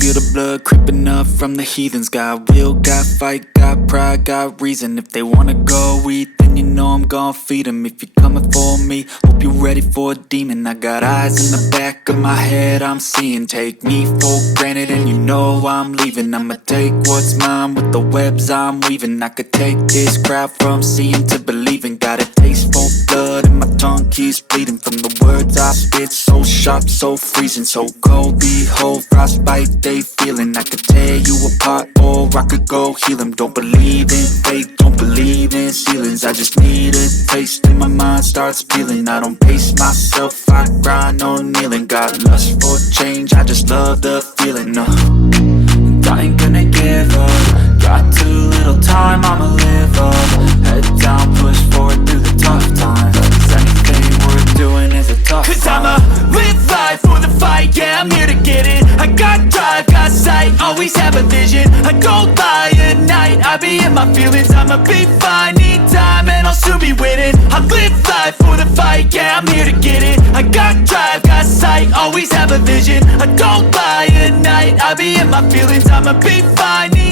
feel the blood creeping up from the heathens. Got will, got fight, got pride, got reason. If they wanna go eat, then you know I'm gon' feed them. If you're coming for me, hope you're ready for a demon. I got eyes in the back of my head, I'm seeing. Take me for granted and you know I'm leaving. I'ma take what's mine with the webs I'm weaving. I could take this crowd from seeing to believing. Got a taste for blood and my tongue keeps bleeding from the words I spit. So sharp, so freezing, so cold. Behold, frostbite they feeling. I could tear you apart or I could go heal them. Don't believe in fate, don't believe in ceilings. I just need a taste and my mind starts peeling. I don't pace myself, I grind on kneeling. Got lust for change, I just love the feeling. And I ain't gonna give up. Got too little time, I'ma live up. Head down, push forward through the tough times. 'Cause anything worth doing is a tough time. 'Cause I'ma live life for the fight, yeah, I'm here to get it. I got drive, got sight, always have a vision. I don't lie at night, I be in my feelings. I'ma be fine, need time and I'll soon be winning. I live life for the fight, yeah, I'm here to get it. I got drive, got sight, always have a vision. I don't lie at night, I be in my feelings. I'ma be fine, need